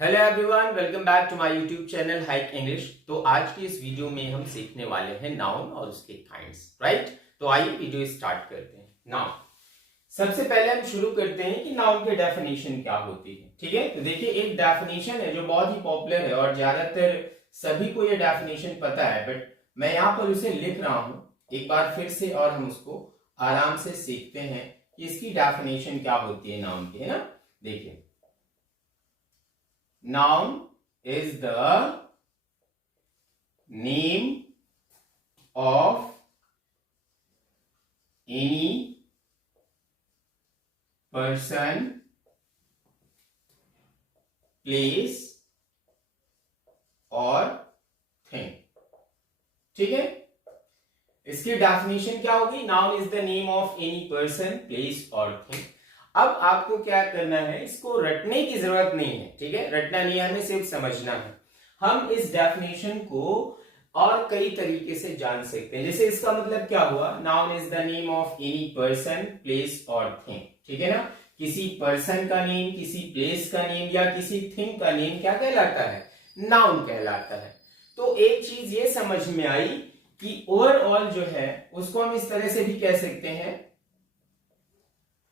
Hello everyone, welcome back to my YouTube channel Hike English. तो आज की इस वीडियो में हम सीखने वाले हैं नाउन और उसके काइंड्स, राइट। तो आइए वीडियो स्टार्ट करते हैं। नाउन, सबसे पहले हम शुरू करते हैं कि नाउन की डेफिनेशन क्या होती है। ठीक है, तो देखिए एक डेफिनेशन है जो बहुत ही पॉपुलर है और ज्यादातर सभी को ये डेफिनेशन पता है, बट मैं यहाँ पर उसे लिख रहा हूं एक बार फिर से और हम उसको आराम से सीखते हैं कि इसकी डेफिनेशन क्या होती है नाउन की, है ना। देखिए, noun is the name of any person, place or thing। ठीक है, इसकी डेफिनेशन क्या होगी? Noun is the name of any person, place और थिंग। अब आपको क्या करना है, इसको रटने की जरूरत नहीं है। ठीक है, रटना नहीं है, हमें सिर्फ समझना है। हम इस डेफिनेशन को और कई तरीके से जान सकते हैं। जैसे इसका मतलब क्या हुआ? Noun is the name of any person, place और थिंग। ठीक है ना, किसी पर्सन का नेम, किसी प्लेस का नेम या किसी थिंग का नेम क्या कहलाता है? नाउन कहलाता है। तो एक चीज ये समझ में आई कि ओवरऑल जो है उसको हम इस तरह से भी कह सकते हैं,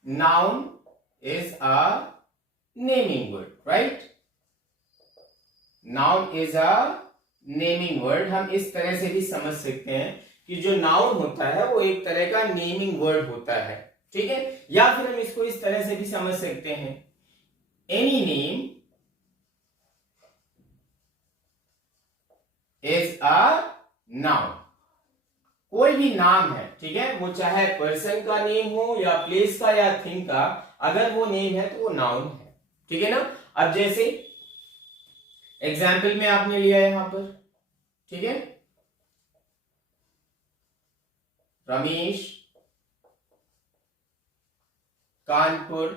noun is a naming word, right? noun is a naming word। हम इस तरह से भी समझ सकते हैं कि जो नाउन होता है वो एक तरह का नेमिंग वर्ड होता है। ठीक है, या फिर हम इसको इस तरह से भी समझ सकते हैं, any name is a noun. कोई भी नाम है, ठीक है, वो चाहे पर्सन का नेम हो या प्लेस का या थिंग का, अगर वो नेम है तो वो नाउन है। ठीक है ना। अब जैसे एग्जाम्पल में आपने लिया है यहां पर, ठीक है, रमेश कानपुर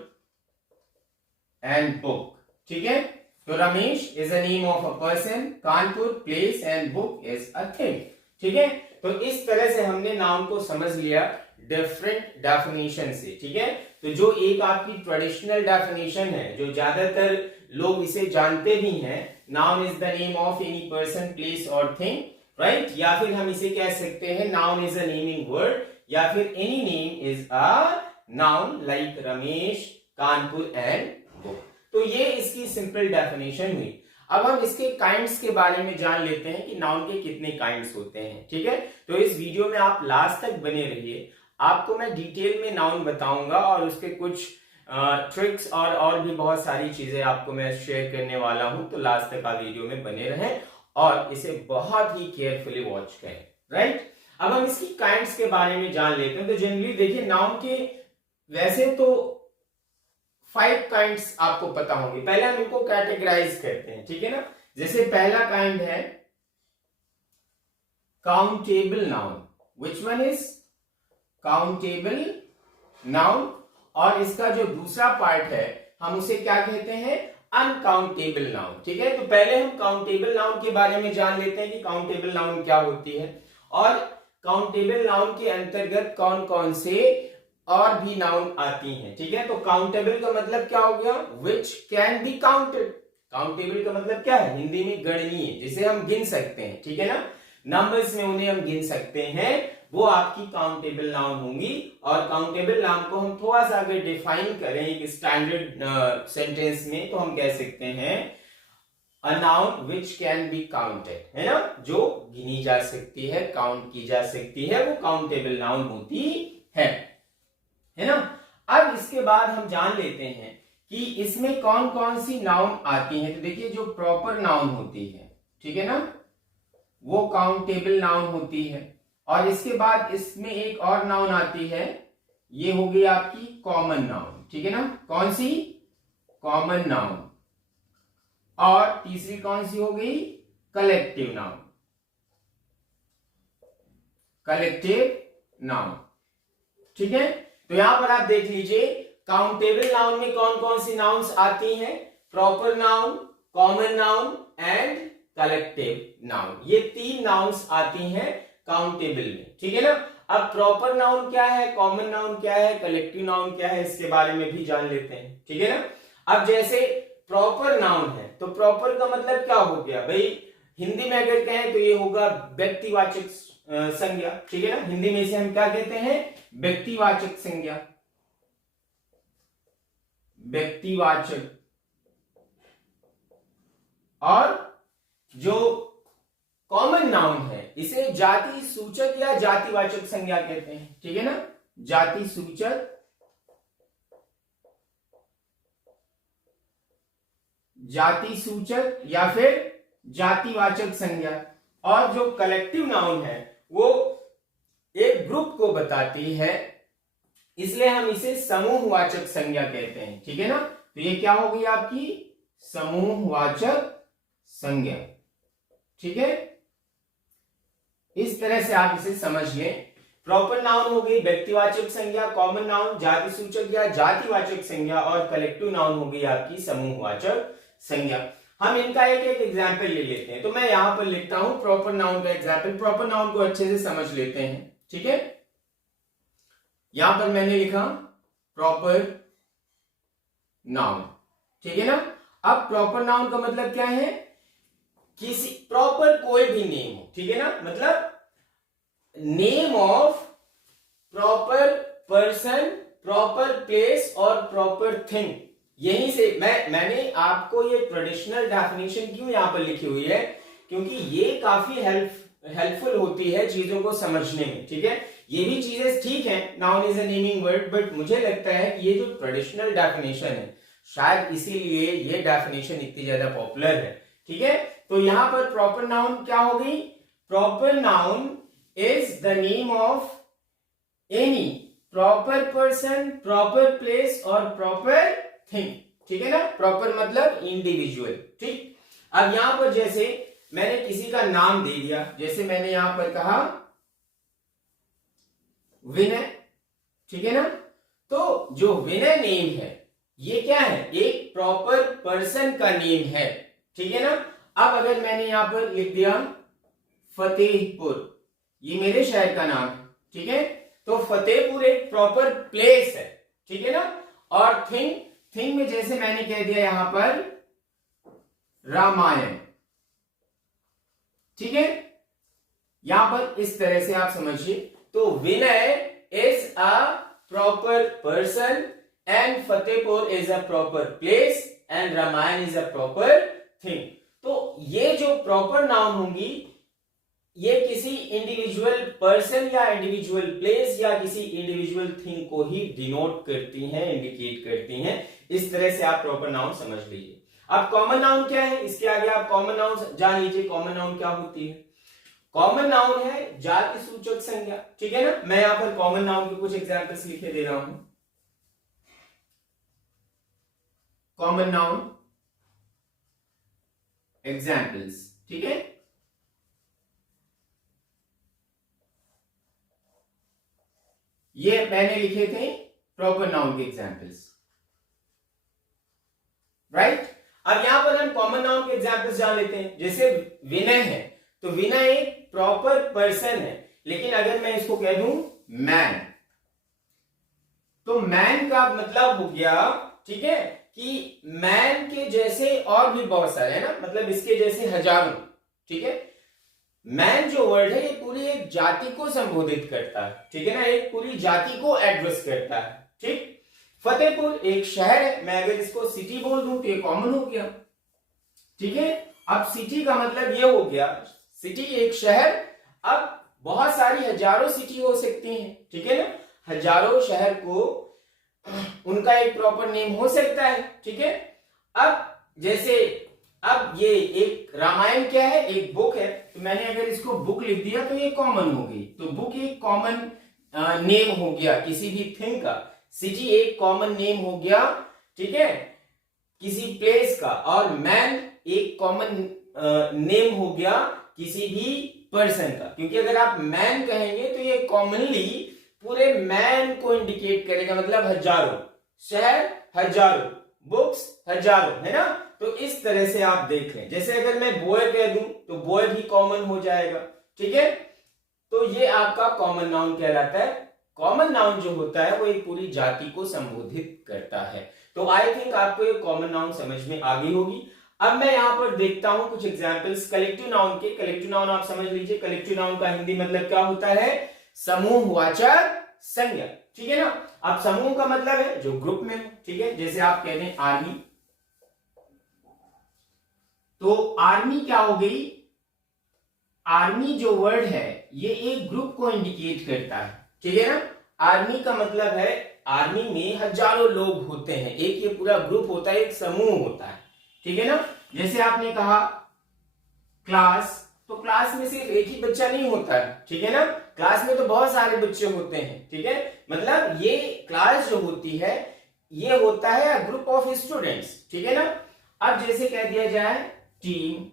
एंड बुक। ठीक है, तो Ramesh is a name of a person, Kanpur place and book is a thing. ठीक है, तो इस तरह से हमने नाउन को समझ लिया डिफरेंट डेफिनेशन से। ठीक है, तो जो एक आपकी ट्रेडिशनल डेफिनेशन है, जो ज्यादातर लोग इसे जानते भी हैं, noun is the name of any person, place और थिंग, राइट। या फिर हम इसे कह सकते हैं noun is a naming word, या फिर any name is a noun like Ramesh, Kanpur and book. तो ये इसकी सिंपल डेफिनेशन हुई। अब हम इसके काइंड्स के बारे में जान लेते हैं कि नाउन के कितने काइंड्स होते हैं। ठीक है, तो इस वीडियो में आप लास्ट तक बने रहिए, आपको मैं डिटेल में नाउन बताऊंगा और उसके कुछ ट्रिक्स और भी बहुत सारी चीजें आपको मैं शेयर करने वाला हूं। तो लास्ट तक आप वीडियो में बने रहें और इसे बहुत ही केयरफुली वॉच करें, राइट। अब हम इसकी काइंड्स के बारे में जान लेते हैं। तो जनरली देखिए, नाउन के वैसे तो 5 काइंड्स आपको पता होंगे। पहले हम इनको कैटेगराइज करते हैं, ठीक है ना। जैसे पहला काइंड है countable noun. Which one is countable noun. और इसका जो दूसरा पार्ट है हम उसे क्या कहते हैं? Uncountable noun. ठीक है, तो पहले हम काउंटेबल नाउन के बारे में जान लेते हैं कि काउंटेबल नाउन क्या होती है और काउंटेबल नाउन के अंतर्गत कौन कौन से और भी नाउन आती हैं। ठीक है, तो काउंटेबल का मतलब क्या हो गया? Which can be counted. Countable का मतलब क्या है? हिंदी में गणनीय, जिसे हम गिन सकते हैं। ठीक है ना, नंबर्स में उन्हें हम गिन सकते हैं, वो आपकी काउंटेबल नाउन होंगी। और काउंटेबल नाउन को हम थोड़ा सा अगर डिफाइन करें एक स्टैंडर्ड सेंटेंस में, तो हम कह सकते हैं a noun which can be counted, है ना, जो गिनी जा सकती है, काउंट की जा सकती है, वो काउंटेबल नाउन होती है ना। अब इसके बाद हम जान लेते हैं कि इसमें कौन कौन सी नाउन आती हैं। तो देखिए, जो प्रॉपर नाउन होती है, ठीक है ना, वो काउंटेबल नाउन होती है। और इसके बाद इसमें एक और नाउन आती है, ये हो गई आपकी कॉमन नाउन। ठीक है ना, कौन सी? Common noun. और तीसरी कौन सी हो गई? Collective noun. कलेक्टिव नाउन, ठीक है। तो यहां पर आप देख लीजिए, काउंटेबल नाउन में कौन कौन सी नाउन्स आती हैं? Proper noun, common noun and collective noun. ये 3 नाउन्स आती हैं काउंटेबल में। ठीक है ना। अब प्रॉपर नाउन क्या है, कॉमन नाउन क्या है, कलेक्टिव नाउन क्या है, इसके बारे में भी जान लेते हैं। ठीक है ना। अब जैसे प्रॉपर नाउन है, तो प्रॉपर का मतलब क्या हो गया भाई, हिंदी में अगर कहें तो ये होगा व्यक्तिवाचक संज्ञा, ठीक है ना। हिंदी में इसे हम क्या कहते हैं, व्यक्तिवाचक संज्ञा, व्यक्तिवाचक। और जो कॉमन नाउन है इसे जाति सूचक या जातिवाचक संज्ञा कहते हैं, ठीक है ना। जाति सूचक, जाति सूचक या फिर जातिवाचक संज्ञा। और जो कलेक्टिव नाउन है वो एक ग्रुप को बताती है, इसलिए हम इसे समूहवाचक संज्ञा कहते हैं, ठीक है ना। तो ये क्या हो गई आपकी समूहवाचक संज्ञा, ठीक है। इस तरह से आप इसे समझिए। प्रॉपर नाउन हो गई व्यक्तिवाचक संज्ञा, कॉमन नाउन जाति सूचक या जातिवाचक संज्ञा, और कलेक्टिव नाउन हो गई आपकी समूहवाचक संज्ञा। हम इनका एक एक एग्जाम्पल ले लेते हैं। तो मैं यहां पर लिखता हूं प्रॉपर नाउन का एग्जाम्पल। प्रॉपर नाउन को अच्छे से समझ लेते हैं, ठीक है। यहां पर मैंने लिखा प्रॉपर नाउन, ठीक है ना। अब प्रॉपर नाउन का मतलब क्या है, किसी प्रॉपर कोई भी नेम हो, ठीक है ना, मतलब name of proper person, proper place और प्रॉपर थिंग। यहीं से मैंने आपको ये ट्रेडिशनल डेफिनेशन क्यों यहां पर लिखी हुई है, क्योंकि ये काफी हेल्पफुल होती है चीजों को समझने में, ठीक है। ये भी चीजें ठीक है, noun is a naming word, but मुझे लगता है कि ये जो ट्रेडिशनल डेफिनेशन है शायद इसीलिए ये डेफिनेशन इतनी ज्यादा पॉपुलर है, ठीक है। तो यहां पर प्रॉपर नाउन क्या हो गई, proper noun is the name of any proper person, proper place और प्रॉपर थिंग, ठीक है ना। प्रॉपर मतलब इंडिविजुअल, ठीक। अब यहां पर जैसे मैंने किसी का नाम दे दिया, जैसे मैंने यहां पर कहा विनय, ठीक है ना। तो जो विनय नेम है ये क्या है, एक प्रॉपर पर्सन का नेम है, ठीक है ना। अब अगर मैंने यहां पर लिख दिया फतेहपुर, ये मेरे शहर का नाम है, ठीक है। तो फतेहपुर एक प्रॉपर प्लेस है, ठीक है ना। और थिंग में जैसे मैंने कह दिया यहां पर रामायण, ठीक है। यहां पर इस तरह से आप समझिए। तो Vinay is a proper person and Fatehpur is a proper place and Ramayan is a proper thing. तो ये जो प्रॉपर नाउन होंगी ये किसी इंडिविजुअल पर्सन या इंडिविजुअल प्लेस या किसी इंडिविजुअल थिंग को ही डिनोट करती हैं, इंडिकेट करती हैं। इस तरह से आप प्रॉपर नाउन समझ लीजिए। अब कॉमन नाउन क्या है, इसके आगे आप कॉमन नाउन जान लीजिए। कॉमन नाउन क्या होती है, कॉमन नाउन है जाति सूचक संज्ञा, ठीक है ना। मैं यहां पर कॉमन नाउन के कुछ एग्जांपल्स लिखे दे रहा हूं। कॉमन नाउन एग्जांपल्स, ठीक है। ये मैंने लिखे थे प्रॉपर नाउन के एग्जांपल्स, राइट। अब यहां पर हम कॉमन नाउन के एग्जांपल्स जान लेते हैं। जैसे विनय है, तो विनय एक प्रॉपर पर्सन है, लेकिन अगर मैं इसको कह दूं मैन, तो मैन का मतलब हो गया, ठीक है, कि मैन के जैसे और भी बहुत सारे है ना, मतलब इसके जैसे हजारों, ठीक है। मैन जो वर्ड है ये पूरी एक जाति को संबोधित करता है, ठीक है ना, एक पूरी जाति को एड्रेस करता है, ठीक। फतेहपुर एक शहर है, मैं अगर इसको सिटी बोल दूं तो ये कॉमन हो गया, ठीक है। अब सिटी का मतलब ये हो गया, सिटी एक शहर, अब बहुत सारी हजारों सिटी हो सकती हैं, ठीक है ना। हजारों शहर को उनका एक प्रॉपर नेम हो सकता है, ठीक है। अब जैसे अब ये एक रामायण क्या है, एक बुक है, तो मैंने अगर इसको बुक लिख दिया तो ये कॉमन हो गई, तो बुक एक कॉमन नेम हो गया किसी भी थिंग का। सिटी एक कॉमन नेम हो गया, ठीक है, किसी प्लेस का। और मैन एक कॉमन नेम हो गया किसी भी पर्सन का, क्योंकि अगर आप मैन कहेंगे तो ये कॉमनली पूरे मैन को इंडिकेट करेगा, मतलब हजारों, शहर हजारों, बुक्स हजारों, है ना। तो इस तरह से आप देख लें। जैसे अगर मैं बॉय कह दूं तो बॉय भी कॉमन हो जाएगा, ठीक है। तो ये आपका कॉमन नाउन कहलाता है। कॉमन नाउन जो होता है वो एक पूरी जाति को संबोधित करता है। तो आई थिंक आपको ये कॉमन नाउन समझ में आ गई होगी। अब मैं यहां पर देखता हूं कुछ एग्जांपल्स कलेक्टिव नाउन के। कलेक्टिव नाउन आप समझ लीजिए, कलेक्टिव नाउन का हिंदी मतलब क्या होता है, समूहवाचक संज्ञा, ठीक है ना। अब समूह का मतलब है जो ग्रुप में हो, ठीक है। जैसे आप कहते हैं आर्मी, तो आर्मी क्या हो गई, आर्मी जो वर्ड है ये एक ग्रुप को इंडिकेट करता है, ठीक है ना। आर्मी का मतलब है आर्मी में हजारों लोग होते हैं, एक ये पूरा ग्रुप होता है, एक समूह होता है, ठीक है ना। जैसे आपने कहा क्लास, तो क्लास में सिर्फ एक ही बच्चा नहीं होता है, ठीक है ना। क्लास में तो बहुत सारे बच्चे होते हैं, ठीक है। मतलब ये क्लास जो होती है ये होता है ग्रुप ऑफ स्टूडेंट्स, ठीक है ना। अब जैसे कह दिया जाए टीम,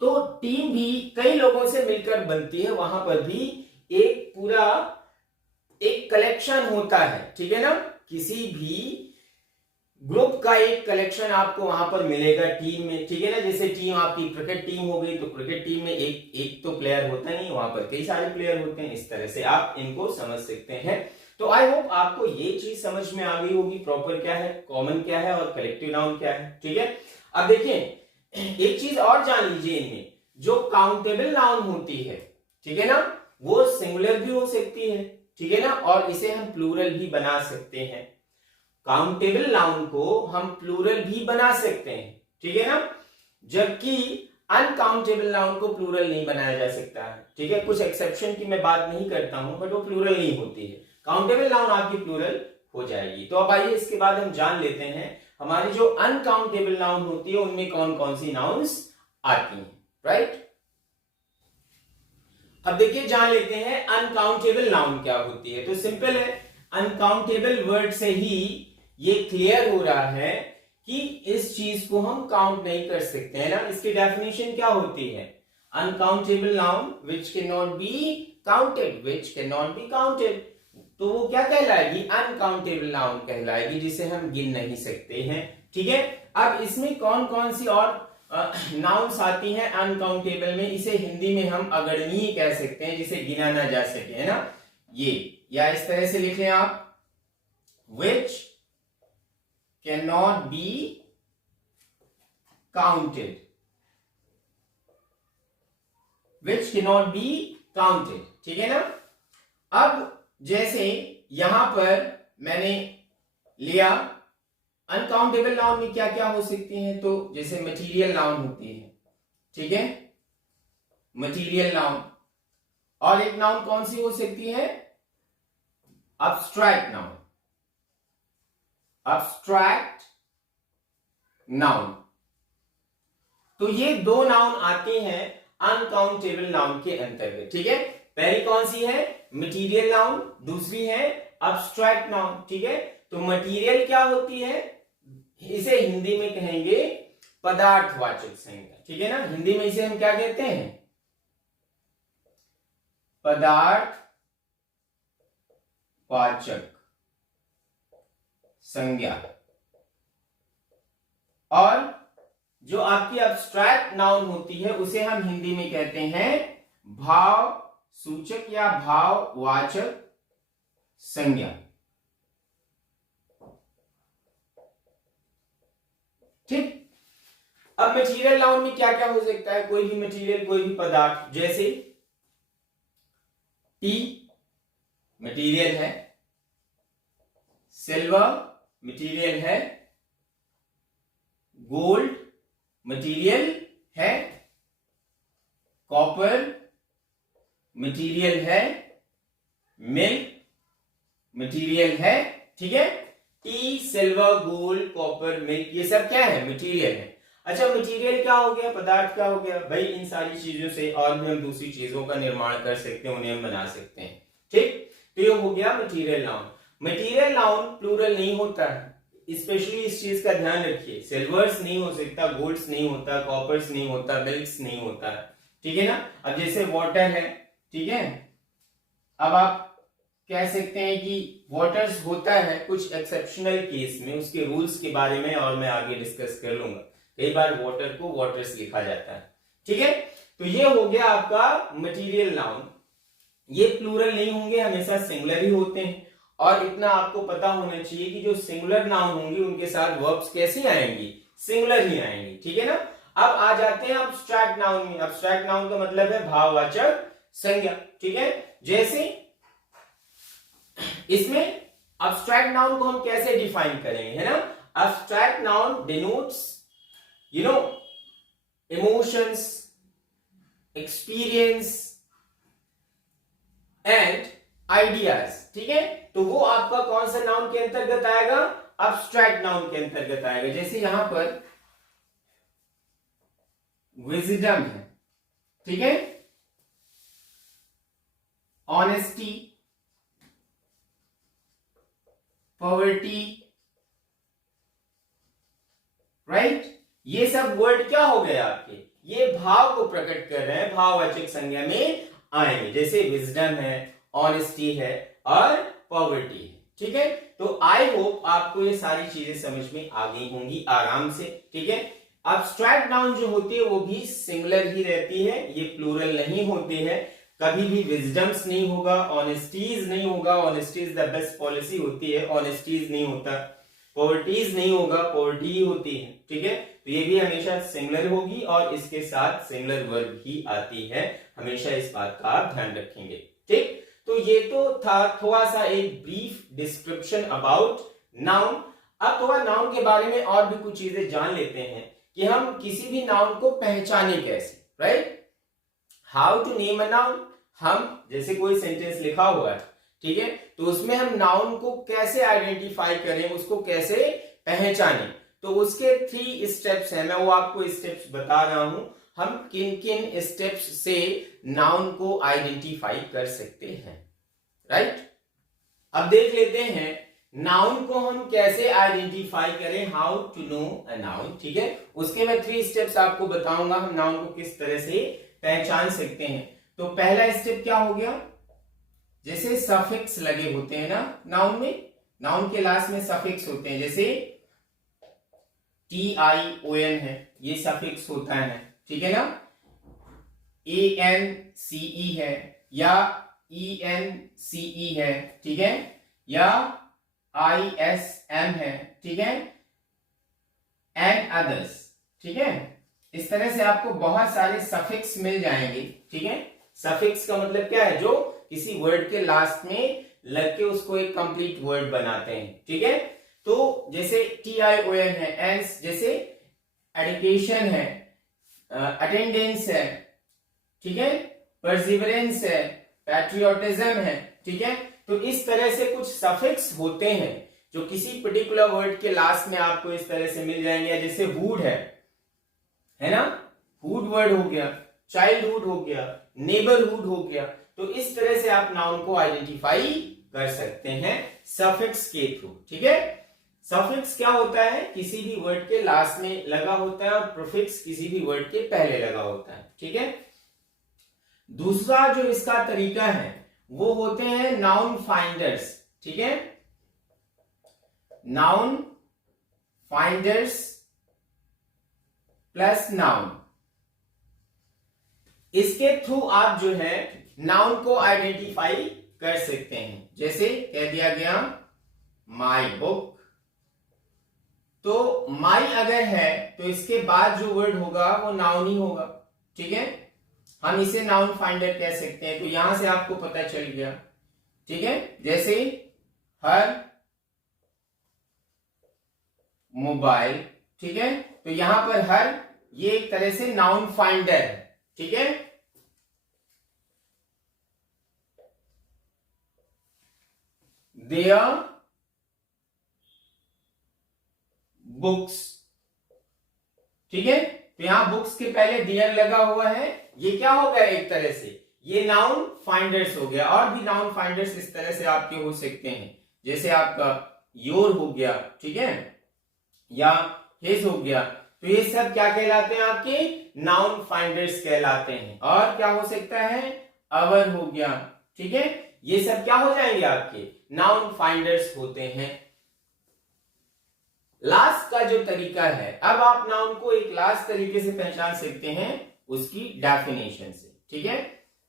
तो टीम भी कई लोगों से मिलकर बनती है, वहां पर भी एक पूरा एक कलेक्शन होता है, ठीक है ना। किसी भी ग्रुप का एक कलेक्शन आपको वहां पर मिलेगा टीम में, ठीक है ना। जैसे टीम आपकी क्रिकेट टीम हो गई, तो क्रिकेट टीम में एक तो प्लेयर होता नहीं, वहां पर कई सारे प्लेयर होते हैं। इस तरह से आप इनको समझ सकते हैं। तो आई होप आपको ये चीज समझ में आ गई होगी, प्रॉपर क्या है, कॉमन क्या है और कलेक्टिव नाउन क्या है, ठीक है। अब देखिए एक चीज और जान लीजिए, इनमें जो काउंटेबल नाउन होती है, ठीक है ना, वो सिंगुलर भी हो सकती है, ठीक है ना, और इसे हम प्लूरल भी बना सकते हैं। काउंटेबल नाउन को हम प्लूरल भी बना सकते हैं, ठीक है ना, जबकि अनकाउंटेबल नाउन को प्लूरल नहीं बनाया जा सकता है, ठीक है। कुछ एक्सेप्शन की मैं बात नहीं करता हूं, बट वो प्लूरल नहीं होती है। काउंटेबल नाउन आपकी प्लूरल हो जाएगी। तो अब आइए इसके बाद हम जान लेते हैं हमारी जो अनकाउंटेबल नाउन होती है उनमें कौन कौन सी नाउन्स आती हैं, राइट। अब देखिए जान लेते हैं अनकाउंटेबल नाउन क्या होती है। तो सिंपल है, अनकाउंटेबल वर्ड से ही ये क्लियर हो रहा है कि इस चीज को हम काउंट नहीं कर सकते हैं ना। इसकी डेफिनेशन क्या होती है, uncountable noun which can not be counted, which can not be counted, तो वो क्या कहलाएगी, अनकाउंटेबल नाउन कहलाएगी, जिसे हम गिन नहीं सकते हैं, ठीक है। अब इसमें कौन कौन सी और नाउन्स आती हैं अनकाउंटेबल में, इसे हिंदी में हम अगणनीय कह सकते हैं, जिसे गिना ना जा सके, है ना। ये या इस तरह से लिख लें आप, which cannot be counted, which cannot be counted, ठीक है ना। अब जैसे यहां पर मैंने लिया अनकाउंटेबल नाउन में क्या क्या हो सकती हैं, तो जैसे मटीरियल नाउन होती है, ठीक है, मटीरियल नाउन। और एक नाउन कौन सी हो सकती है, अब्स्ट्रैक्ट नाउन, अब्स्ट्रैक्ट नाउन। तो ये दो नाउन आते हैं अनकाउंटेबल नाउन के अंतर्गत, ठीक है। पहली कौन सी है, मटीरियल नाउन, दूसरी है अब्स्ट्रैक्ट नाउन, ठीक है। तो मटीरियल क्या होती है, इसे हिंदी में कहेंगे पदार्थवाचक संज्ञा, ठीक है ना। हिंदी में इसे हम क्या कहते हैं, पदार्थवाचक संज्ञा। और जो आपकी अब्स्ट्रैक्ट नाउन होती है उसे हम हिंदी में कहते हैं भाव सूचक या भाववाचक संज्ञा, ठीक। अब मटीरियल नाउन में क्या क्या हो सकता है, कोई भी मटीरियल, कोई भी पदार्थ, जैसे टी मटीरियल है, सिल्वर मटीरियल है, गोल्ड मटीरियल है, कॉपर मटीरियल है, मिल्क मटीरियल है, ठीक है। T, silver, gold, copper, milk, ये सब क्या है, मटीरियल है। अच्छा मटीरियल क्या हो गया, पदार्थ क्या हो गया, भाई इन सारी चीजों से और भी हम दूसरी चीजों का निर्माण कर सकते हैं, उन्हें हम बना सकते हैं, ठीक। तो ये हो गया material noun. Material noun plural नहीं होता है, स्पेशली इस चीज का ध्यान रखिए, सिल्वर्स नहीं हो सकता, गोल्ड्स नहीं होता, कॉपर्स नहीं होता, मिल्क्स नहीं होता, ठीक है ना। अब जैसे वाटर है, ठीक है, अब आप कह सकते हैं कि वाटर्स होता है कुछ एक्सेप्शनल केस में, उसके रूल्स के बारे में और मैं आगे डिस्कस कर लूंगा। कई बार वाटर को वाटर्स लिखा जाता है, ठीक है। तो ये हो गया आपका मटीरियल नाउन, ये प्लूरल नहीं होंगे, हमेशा सिंगुलर ही होते हैं। और इतना आपको पता होना चाहिए कि जो सिंगुलर नाउन होंगे उनके साथ वर्ब्स कैसी आएंगी, सिंगुलर ही आएंगी, ठीक है ना। अब आ जाते हैं अब्स्ट्रैक्ट नाउन में। अब्स्ट्रैक्ट नाउन का मतलब है भाववाचक संज्ञा, ठीक है। जैसे इसमें अब्स्ट्रैक्ट नाउन को हम कैसे डिफाइन करेंगे, है ना। Abstract noun denotes emotions, experience and ideas, ठीक है। तो वो आपका कौन सा नाउन के अंतर्गत आएगा, अब्स्ट्रैक्ट नाउन के अंतर्गत आएगा। जैसे यहां पर विजडम है, ठीक है, ऑनेस्टी, पॉवर्टी, राइट, ये सब वर्ड क्या हो गए आपके, ये भाव को प्रकट कर रहे हैं, भाववाचक संज्ञा में आएंगे। जैसे विजडम है, ऑनेस्टी है और पॉवर्टी है, ठीक है। तो आई होप आपको ये सारी चीजें समझ में आ गई होंगी आराम से, ठीक है। अब्स्ट्रैक्ट नाउन जो होती है वो भी सिंगुलर ही रहती है, ये प्लूरल नहीं होती है। कभी भी विजडम्स नहीं होगा, ऑनेस्टीज नहीं होगा, honesty is the best policy होती है, ऑनेस्टीज नहीं होता, पॉवर्टीज नहीं होगा, पॉवर्टी ही होती है, ठीक है। तो ये भी हमेशा सिंगुलर होगी और इसके साथ सिंगुलर वर्ब ही आती है, हमेशा इस बात का आप ध्यान रखेंगे, ठीक। तो ये तो था थोड़ा सा एक ब्रीफ डिस्क्रिप्शन अबाउट नाउन। अब थोड़ा नाउन के बारे में और भी कुछ चीजें जान लेते हैं कि हम किसी भी नाउन को पहचाने कैसे, right, how to name a noun. हम जैसे कोई सेंटेंस लिखा हुआ है, ठीक है, तो उसमें हम नाउन को कैसे आइडेंटिफाई करें, उसको कैसे पहचानें, तो उसके 3 स्टेप्स हैं। मैं वो आपको स्टेप्स बता रहा हूं, हम किन किन स्टेप्स से नाउन को आइडेंटिफाई कर सकते हैं, राइट। अब देख लेते हैं नाउन को हम कैसे आइडेंटिफाई करें, how to know a noun, ठीक है। उसके मैं 3 स्टेप्स आपको बताऊंगा, हम नाउन को किस तरह से पहचान सकते हैं। तो पहला स्टेप क्या हो गया, जैसे सफिक्स लगे होते हैं ना नाउन में, नाउन के लास्ट में सफिक्स होते हैं, जैसे TION है, ये सफिक्स होता है, ठीक है ना। ANCE है या ENCE है, ठीक है, या ISM है, ठीक है, एंड अदर्स, ठीक है। इस तरह से आपको बहुत सारे सफिक्स मिल जाएंगे, ठीक है। सफिक्स का मतलब क्या है, जो किसी वर्ड के लास्ट में लग के उसको एक कंप्लीट वर्ड बनाते हैं, ठीक है। तो जैसे TION है, एंस जैसे एडुकेशन है, अटेंडेंस है, ठीक है, परसिवरेंस है, पैट्रियोटिज्म है, ठीक है। तो इस तरह से कुछ सफिक्स होते हैं जो किसी पर्टिकुलर वर्ड के लास्ट में आपको इस तरह से मिल जाएंगे। जैसे हुड है ना, हुड वर्ड हो गया, चाइल्डहुड हो गया, नेबरहुड हो गया। तो इस तरह से आप नाउन को आइडेंटिफाई कर सकते हैं सफिक्स के थ्रू, ठीक है। सफिक्स क्या होता है, किसी भी वर्ड के लास्ट में लगा होता है और प्रीफिक्स किसी भी वर्ड के पहले लगा होता है, ठीक है। दूसरा जो इसका तरीका है वो होते हैं नाउन फाइंडर्स, ठीक है, नाउन फाइंडर्स प्लस नाउन। इसके थ्रू आप जो है नाउन को आइडेंटिफाई कर सकते हैं। जैसे कह दिया गया माई बुक, तो माई अगर है तो इसके बाद जो वर्ड होगा वो नाउन ही होगा, ठीक है, हम इसे नाउन फाइंडर कह सकते हैं। तो यहां से आपको पता चल गया, ठीक है। जैसे हर मोबाइल, ठीक है, तो यहां पर हर ये एक तरह से नाउन फाइंडर है, ठीक है। देयर बुक्स, ठीक है, तो यहां बुक्स के पहले देयर लगा हुआ है, ये क्या हो गया, एक तरह से ये नाउन फाइंडर्स हो गया। और भी नाउन फाइंडर्स इस तरह से आपके हो सकते हैं, जैसे आपका योर हो गया, ठीक है, या हिज हो गया। तो ये सब क्या कहलाते हैं, आपके नाउन फाइंडर्स कहलाते हैं। और क्या हो सकता है, अवर हो गया, ठीक है, ये सब क्या हो जाएंगे, आपके नाउन फाइंडर्स होते हैं। लास्ट का जो तरीका है, अब आप नाउन को एक लास्ट तरीके से पहचान सकते हैं उसकी डेफिनेशन से, ठीक है।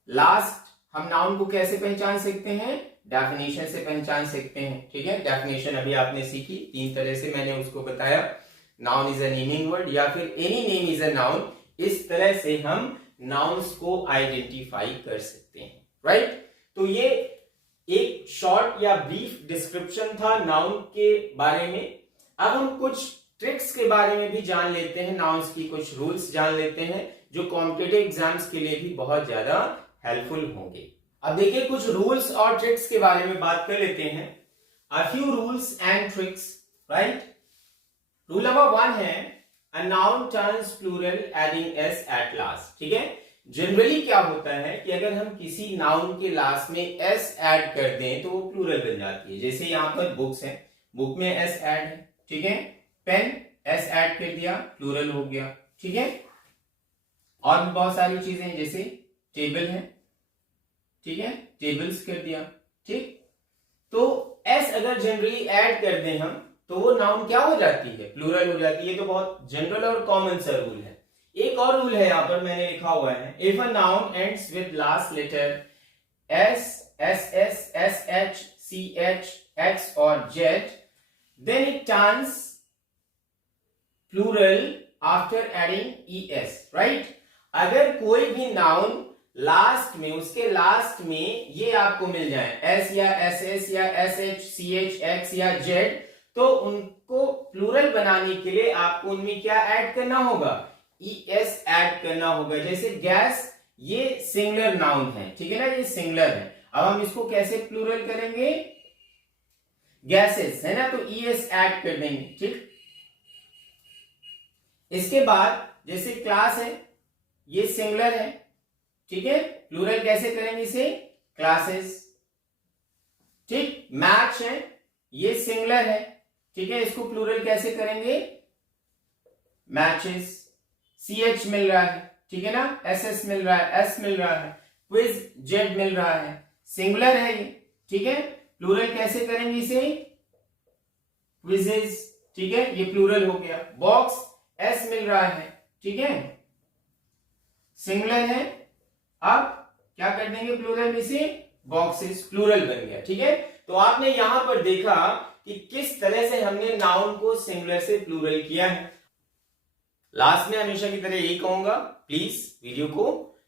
लास्ट हम नाउन को कैसे पहचान सकते हैं, डेफिनेशन से पहचान सकते हैं। ठीक है, डेफिनेशन अभी आपने सीखी, 3 तरह से मैंने उसको बताया। Noun is a naming word या फिर any name is a noun, इस तरह से हम नाउन्स को आइडेंटिफाई कर सकते हैं। राइट, तो ये एक शॉर्ट या ब्रीफ डिस्क्रिप्शन था नाउन के बारे में। अब हम कुछ ट्रिक्स के बारे में भी जान लेते हैं, नाउन्स की कुछ रूल्स जान लेते हैं जो कॉम्पिटिटिव एग्जाम्स के लिए भी बहुत ज्यादा हेल्पफुल होंगे। अब देखिए कुछ रूल्स और ट्रिक्स के बारे में बात कर लेते हैं। A few rules and tricks, right. Rule number 1 है a noun turns plural adding S at last. ठीक है, जनरली क्या होता है कि अगर हम किसी नाउन के लास्ट में एस ऐड कर दें तो वो प्लूरल बन जाती है। जैसे यहां पर बुक्स है, बुक में एस ऐड है। ठीक है, पेन एस ऐड कर दिया, प्लूरल हो गया। ठीक है, और भी बहुत सारी चीजें हैं, जैसे टेबल है। ठीक है, टेबल्स कर दिया। ठीक, तो एस अगर जनरली ऐड कर दें हम तो वो नाउन क्या हो जाती है, प्लूरल हो जाती है। तो बहुत जनरल और कॉमन सा रूल है। एक और रूल है यहां पर मैंने लिखा हुआ है, if a noun ends with last letter S, S S, S H, C H, X और Z, then it turns plural after adding es, right. अगर कोई भी नाउन लास्ट में, उसके लास्ट में ये आपको मिल जाए एस या एस एस या S H, C H, X या जेड, तो उनको प्लूरल बनाने के लिए आपको उनमें क्या ऐड करना होगा, es ऐड करना होगा। जैसे गैस, ये सिंगुलर नाउन है। ठीक है ना, ये सिंगुलर है। अब हम इसको कैसे प्लूरल करेंगे, गैसेस है ना, तो es ऐड कर देंगे। ठीक, इसके बाद जैसे क्लास है, ये सिंगुलर है। ठीक है, प्लूरल कैसे करेंगे इसे, क्लासेस। ठीक, मैच है, ये सिंगुलर है। ठीक है, इसको प्लूरल कैसे करेंगे, मैचेस। ch मिल रहा है, ठीक है ना, ss मिल रहा है, s मिल रहा है, क्विज, z मिल रहा है, सिंगुलर है ये। ठीक है, प्लूरल कैसे करेंगे इसे, क्विजेस। ठीक है, ये प्लूरल हो गया। बॉक्स, s मिल रहा है। ठीक है, सिंगुलर है। अब क्या कर देंगे प्लूरल में से, बॉक्सेस, प्लूरल बन गया। ठीक है, तो आपने यहां पर देखा कि किस तरह से हमने नाउन को सिंगुलर से प्लूरल किया है। लास्ट में हमेशा की तरह यही कहूंगा, प्लीज वीडियो को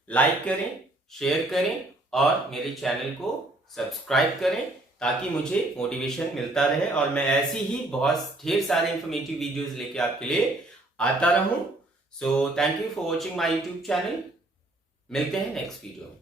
लाइक करें, शेयर करें और मेरे चैनल को सब्सक्राइब करें ताकि मुझे मोटिवेशन मिलता रहे और मैं ऐसी ही बहुत ढेर सारे इंफॉर्मेटिव वीडियोस लेके आपके लिए आता रहूं। So thank you for watching my YouTube channel. मिलते हैं नेक्स्ट वीडियो में।